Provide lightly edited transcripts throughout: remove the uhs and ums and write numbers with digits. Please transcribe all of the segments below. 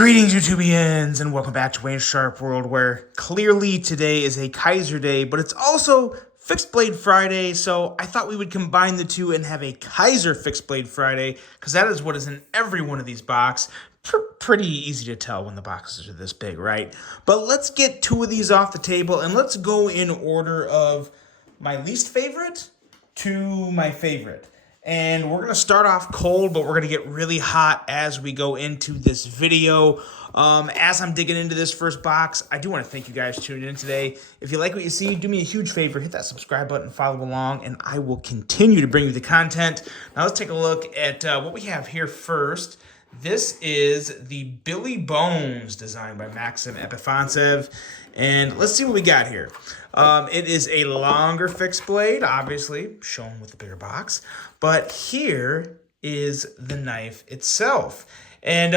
Greetings, YouTubians, and welcome back to Wayne's Sharp World, where clearly today is a Kizer Day, but it's also Fixed Blade Friday, so I thought we would combine the two and have a Kizer Fixed Blade Friday, because that is what is in every one of these boxes. Pretty easy to tell when the boxes are this big, right? But let's get two of these off the table, and let's go in order of my least favorite to my favorite. And we're going to start off cold, but we're going to get really hot as we go into this video. As I'm digging into this first box, I do want to thank you guys for tuning in today. If you like what you see, do me a huge favor, hit that subscribe button, follow along, and I will continue to bring you the content. Now let's take a look at what we have here first. This is the Billy Bones, designed by Maxim Epifantsev. And let's see what we got here. It is a longer fixed blade, obviously, shown with the bigger box. But here is the knife itself. And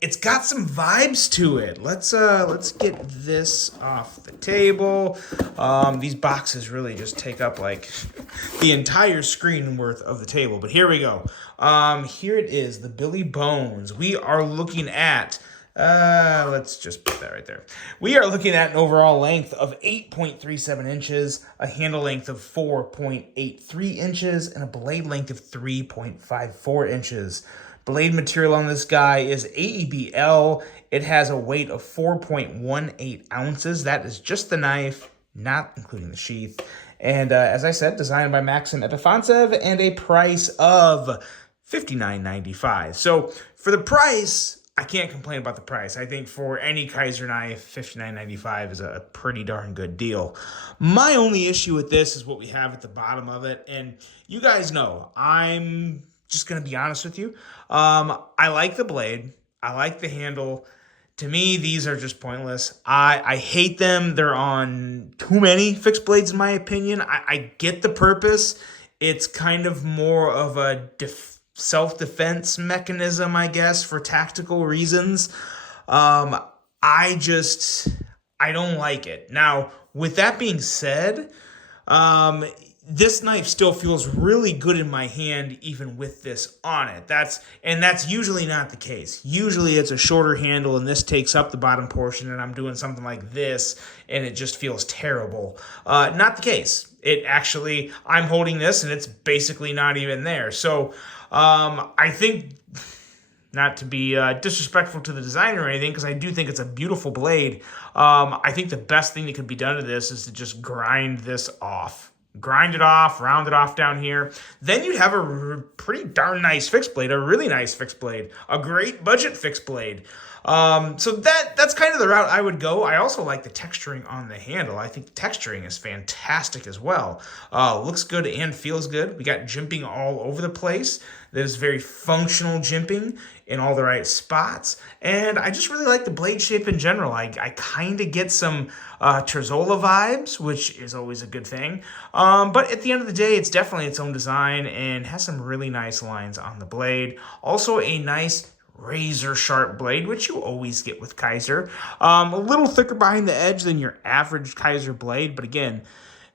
it's got some vibes to it. Let's get this off the table. These boxes really just take up like the entire screen worth of the table. But here we go. Here it is, the Billy Bones. We are looking at, let's just put that right there. We are looking at an overall length of 8.37 inches, a handle length of 4.83 inches, and a blade length of 3.54 inches. Blade material on this guy is AEBL. It has a weight of 4.18 ounces. That is just the knife, not including the sheath. And as I said, designed by Maxim Epifantsev, and a price of $59.95. So for the price, I can't complain about the price. I think for any Kizer knife, $59.95 is a pretty darn good deal. My only issue with this is what we have at the bottom of it. And you guys know, I'm just going to be honest with you. I like the blade. I like the handle. To me, these are just pointless. I hate them. They're on too many fixed blades, in my opinion. I get the purpose. It's kind of more of a self-defense mechanism, I guess, for tactical reasons. I don't like it. Now, with that being said, this knife still feels really good in my hand, even with this on it. That's usually not the case. Usually it's a shorter handle and this takes up the bottom portion and I'm doing something like this and it just feels terrible. Not the case. It actually, I'm holding this and it's basically not even there. So I think, not to be disrespectful to the designer or anything, because I do think it's a beautiful blade, I think the best thing that could be done to this is to just grind this off. Grind it off, round it off down here. Then you'd have a pretty darn nice fixed blade, a really nice fixed blade, a great budget fixed blade. So that's kind of the route I would go. I also like the texturing on the handle. I think the texturing is fantastic as well. Looks good and feels good. We got jimping all over the place. There's very functional jimping in all the right spots. And I just really like the blade shape in general. I kind of get some Terzola vibes, which is always a good thing. But at the end of the day, it's definitely its own design and has some really nice lines on the blade. Also a nice razor sharp blade, which you always get with Kizer. A little thicker behind the edge than your average Kizer blade, but again,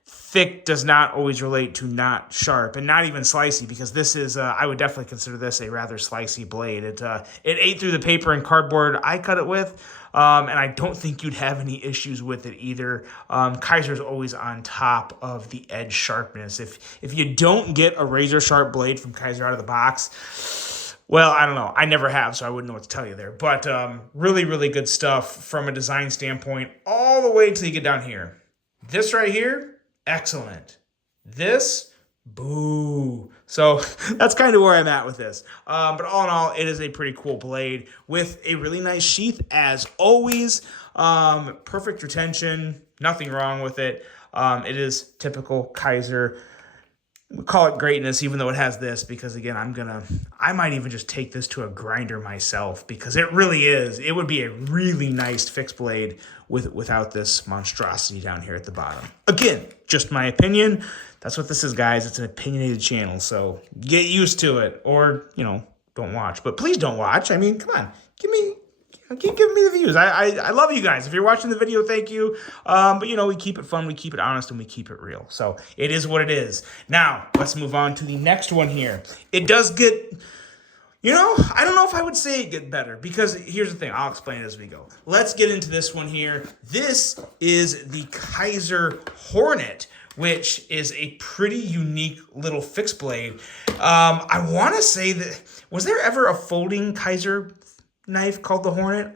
thick does not always relate to not sharp, and not even slicey, because this is, I would definitely consider this a rather slicey blade. It ate through the paper and cardboard I cut it with, and I don't think you'd have any issues with it either. Kizer's always on top of the edge sharpness. If you don't get a razor sharp blade from Kizer out of the box, well, I don't know. I never have, so I wouldn't know what to tell you there. But really, really good stuff from a design standpoint all the way until you get down here. This right here, excellent. This, boo. So that's kind of where I'm at with this. But all in all, it is a pretty cool blade with a really nice sheath as always. Perfect retention, nothing wrong with it. It is typical Kizer. We call it greatness, even though it has this, because again, I might even just take this to a grinder myself, because it really is. It would be a really nice fixed blade without this monstrosity down here at the bottom. Again, just my opinion. That's what this is, guys. It's an opinionated channel, so get used to it, or, don't watch. But please don't watch. I mean, come on, keep giving me the views. I love you guys. If you're watching the video, thank you. But, we keep it fun, we keep it honest, and we keep it real. So it is what it is. Now, let's move on to the next one here. It does get You know, I don't know if I would say it get better, because here's the thing. I'll explain it as we go. Let's get into this one here. This is the Kizer Hornet, which is a pretty unique little fixed blade. I want to say that, was there ever a folding Kizer knife called the Hornet?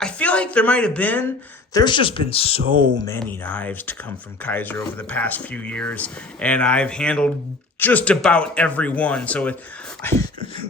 I feel like there might have been. There's just been so many knives to come from Kizer over the past few years, and I've handled just about every one. So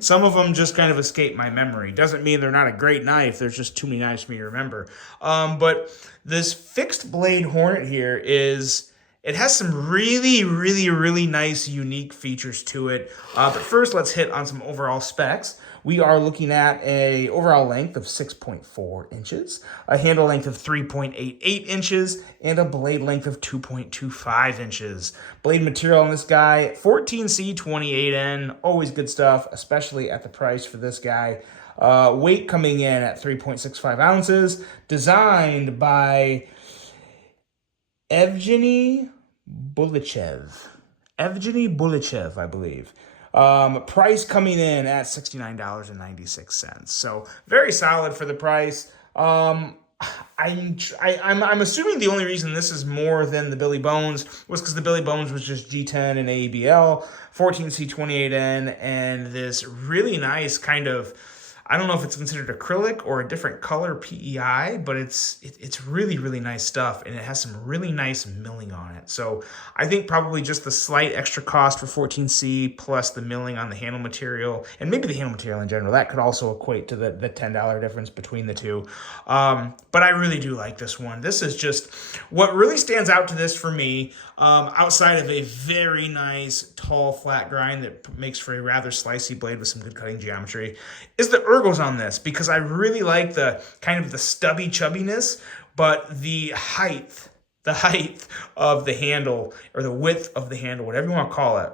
some of them just kind of escape my memory. Doesn't mean they're not a great knife. There's just too many knives for me to remember. But this fixed blade Hornet here it has some really, really, really nice, unique features to it. But first, let's hit on some overall specs. We are looking at a overall length of 6.4 inches, a handle length of 3.88 inches, and a blade length of 2.25 inches. Blade material on this guy, 14C28N, always good stuff, especially at the price for this guy. Weight coming in at 3.65 ounces, designed by Evgeny Bulichev, I believe. Price coming in at $69.96. So very solid for the price. I'm assuming the only reason this is more than the Billy Bones was because the Billy Bones was just G10 and AEBL, 14C28N, and this really nice kind of, I don't know if it's considered acrylic or a different color PEI, but it's really, really nice stuff, and it has some really nice milling on it. So I think probably just the slight extra cost for 14C plus the milling on the handle material, and maybe the handle material in general, that could also equate to the $10 difference between the two. But I really do like this one. This is just, what really stands out to this for me, outside of a very nice, tall, flat grind that makes for a rather slicey blade with some good cutting geometry, is the ergos on this, because I really like the kind of the stubby chubbiness, but the height of the handle, or the width of the handle, whatever you want to call it,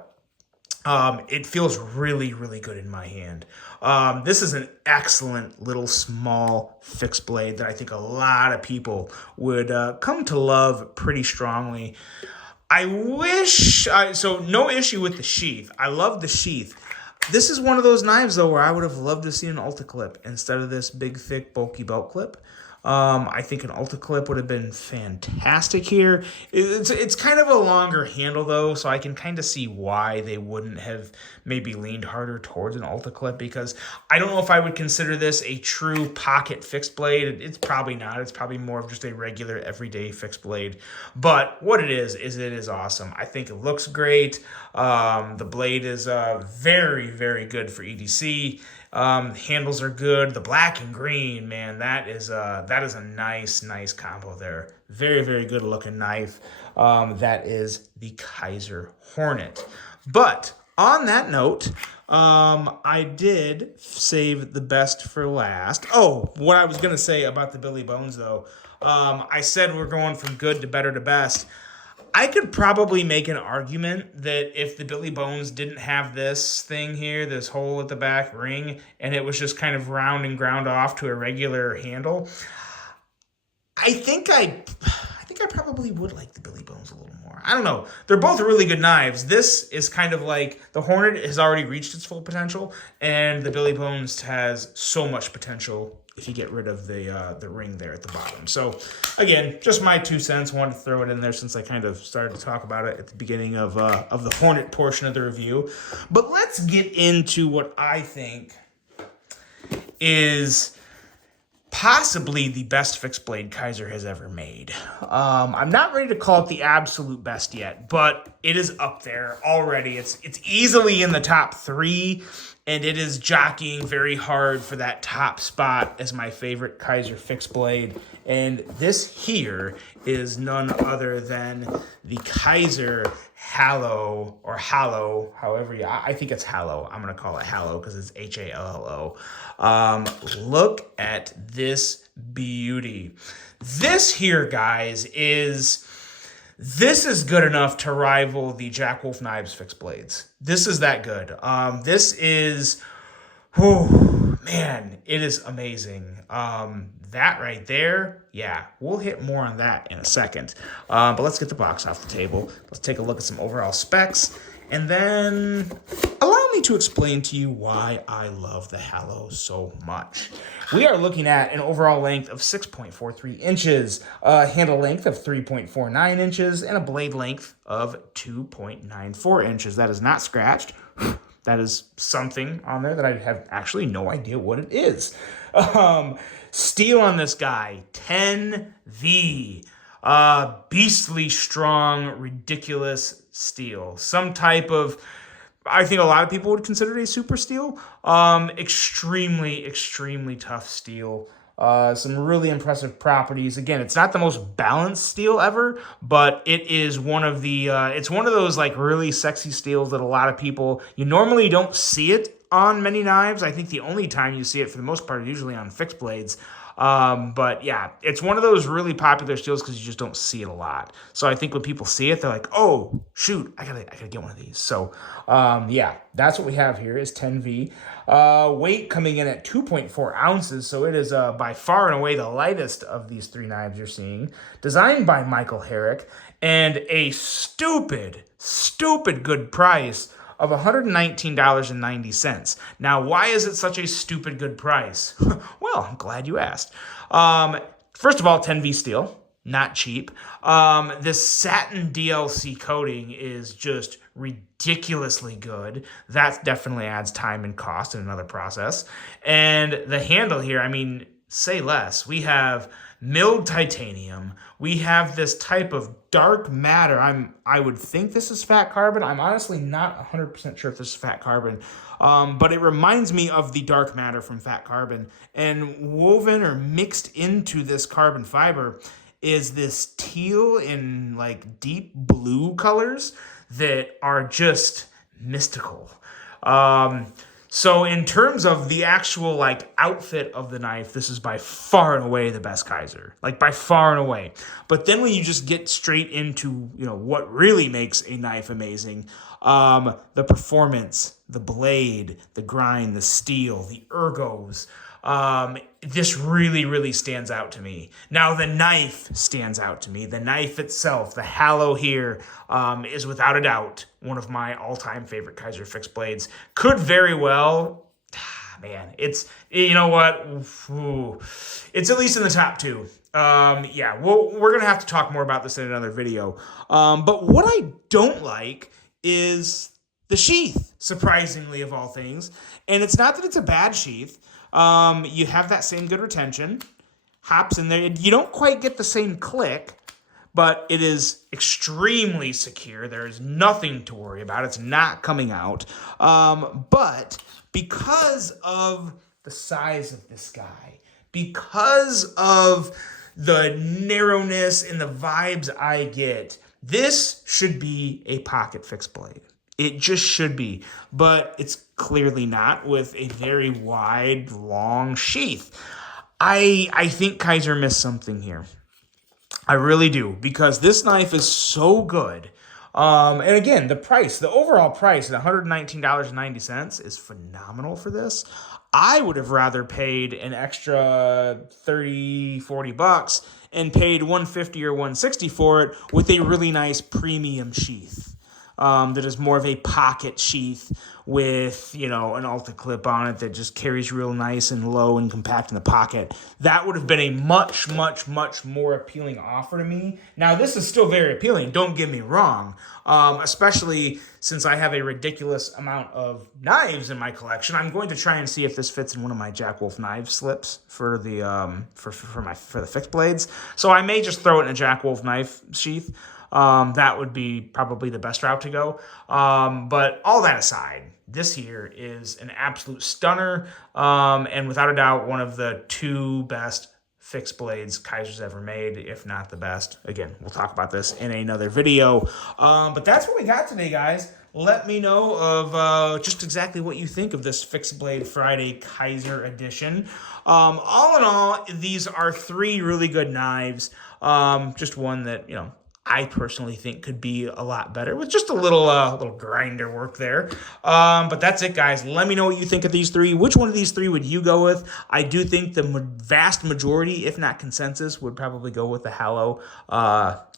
it feels really, really good in my hand. This is an excellent little small fixed blade that I think a lot of people would come to love pretty strongly. So no issue with the sheath. I love the sheath. This is one of those knives, though, where I would have loved to see an Ulta clip instead of this big, thick, bulky belt clip. I think an Ulta clip would have been fantastic here. It's kind of a longer handle, though, so I can kind of see why they wouldn't have maybe leaned harder towards an Ulta clip, because I don't know if I would consider this a true pocket fixed blade. It's probably not. It's probably more of just a regular, everyday fixed blade. But what it is it is awesome. I think it looks great. The blade is very, very good for EDC. Handles are good. The black and green, man, that is a nice combo there. Very, very good looking knife. That is the Kizer Hornet. But on that note, I did save the best for last. Oh, what I was going to say about the Billy Bones, though, I said we're going from good to better to best. I could probably make an argument that if the Billy Bones didn't have this thing here, this hole at the back ring, and it was just kind of round and ground off to a regular handle, I think I probably would like the Billy Bones a little more. I don't know. They're both really good knives. This is kind of like, the Hornet has already reached its full potential, and the Billy Bones has so much potential if you get rid of the ring there at the bottom. So again, just my 2 cents. Wanted to throw it in there since I kind of started to talk about it at the beginning of the Hornet portion of the review. But let's get into what I think is possibly the best fixed blade Kizer has ever made. I'm not ready to call it the absolute best yet, but it is up there already. It's easily in the top 3, and it is jockeying very hard for that top spot as my favorite Kizer fixed blade. And this here is none other than the Kizer Hallow, or Hallow, however I think it's Hallow. I'm going to call it Hallow because it's Hallo. Look at this beauty. This here, guys, this is good enough to rival the Jack Wolf Knives fixed blades. This is that good. This is, oh man, it is amazing. That right there, yeah, we'll hit more on that in a second. But let's get the box off the table. Let's take a look at some overall specs, and then allow me to explain to you why I love the Hallow so much. We are looking at an overall length of 6.43 inches, a handle length of 3.49 inches, and a blade length of 2.94 inches. That is not scratched. That is something on there that I have actually no idea what it is. Steel on this guy, 10V. Beastly strong, ridiculous steel. Some type of, I think a lot of people would consider it a super steel. Extremely, extremely tough steel. Some really impressive properties. Again, it's not the most balanced steel ever, but it is one of the, it's one of those like really sexy steels that a lot of people, you normally don't see it on many knives. I think the only time you see it for the most part is usually on fixed blades. But yeah, it's one of those really popular steels because you just don't see it a lot. So I think when people see it, they're like, oh, shoot, I gotta get one of these. So, yeah, that's what we have here is 10V. Weight coming in at 2.4 ounces. So it is, by far and away the lightest of these three knives you're seeing. Designed by Michael Herrick, and a stupid good price of $119.90. Now, why is it such a stupid good price? Well, I'm glad you asked. First of all, 10V steel, not cheap. This satin DLC coating is just ridiculously good. That definitely adds time and cost in another process. And the handle here, I mean, say less. We have milled titanium. We have this type of dark matter. I would think this is fat carbon. I'm honestly not 100% sure if this is fat carbon, but it reminds me of the dark matter from fat carbon. And woven or mixed into this carbon fiber is this teal and like deep blue colors that are just mystical. So in terms of the actual like outfit of the knife, this is by far and away the best Kizer, like by far and away. But then when you just get straight into, you know, what really makes a knife amazing, the performance, the blade, the grind, the steel, the ergos, this really stands out to me. Now the knife stands out to me. The knife itself, the Hallow here, is without a doubt one of my all-time favorite Kizer fixed blades. Could very well, man, it's, you know what, ooh, it's at least in the top two. Yeah, we're gonna have to talk more about this in another video. But what I don't like is the sheath, surprisingly of all things. And it's not that it's a bad sheath. You have that same good retention, hops in there. You don't quite get the same click, but it is extremely secure. There is nothing to worry about. It's not coming out. But because of the size of this guy, because of the narrowness and the vibes I get, this should be a pocket fixed blade. It just should be, but it's clearly not with a very wide, long sheath. I think Kizer missed something here. I really do, because this knife is so good. And again, the price, the overall price at $119.90 is phenomenal for this. I would have rather paid an extra 30, 40 bucks and paid $150 or $160 for it with a really nice premium sheath. That is more of a pocket sheath with, you know, an Alta clip on it that just carries real nice and low and compact in the pocket. That would have been a much more appealing offer to me. Now, this is still very appealing, don't get me wrong, especially since I have a ridiculous amount of knives in my collection. I'm going to try and see if this fits in one of my Jack Wolf knife slips for the for the fixed blades. So I may just throw it in a Jack Wolf knife sheath. That would be probably the best route to go. But all that aside, this here is an absolute stunner, and without a doubt, one of the two best fixed blades Kizer's ever made, if not the best. Again, we'll talk about this in another video. But that's what we got today, guys. Let me know of just exactly what you think of this Fixed Blade Friday Kizer edition. All in all, these are three really good knives. Just one that, you know, I personally think could be a lot better with just a little grinder work there. But that's it, guys. Let me know what you think of these three. Which one of these three would you go with? I do think the vast majority, if not consensus, would probably go with the Hallow.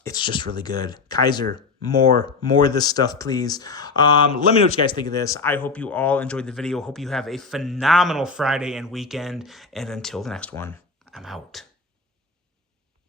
It's just really good. Kizer, more of this stuff, please. Let me know what you guys think of this. I hope you all enjoyed the video. Hope you have a phenomenal Friday and weekend. And until the next one, I'm out.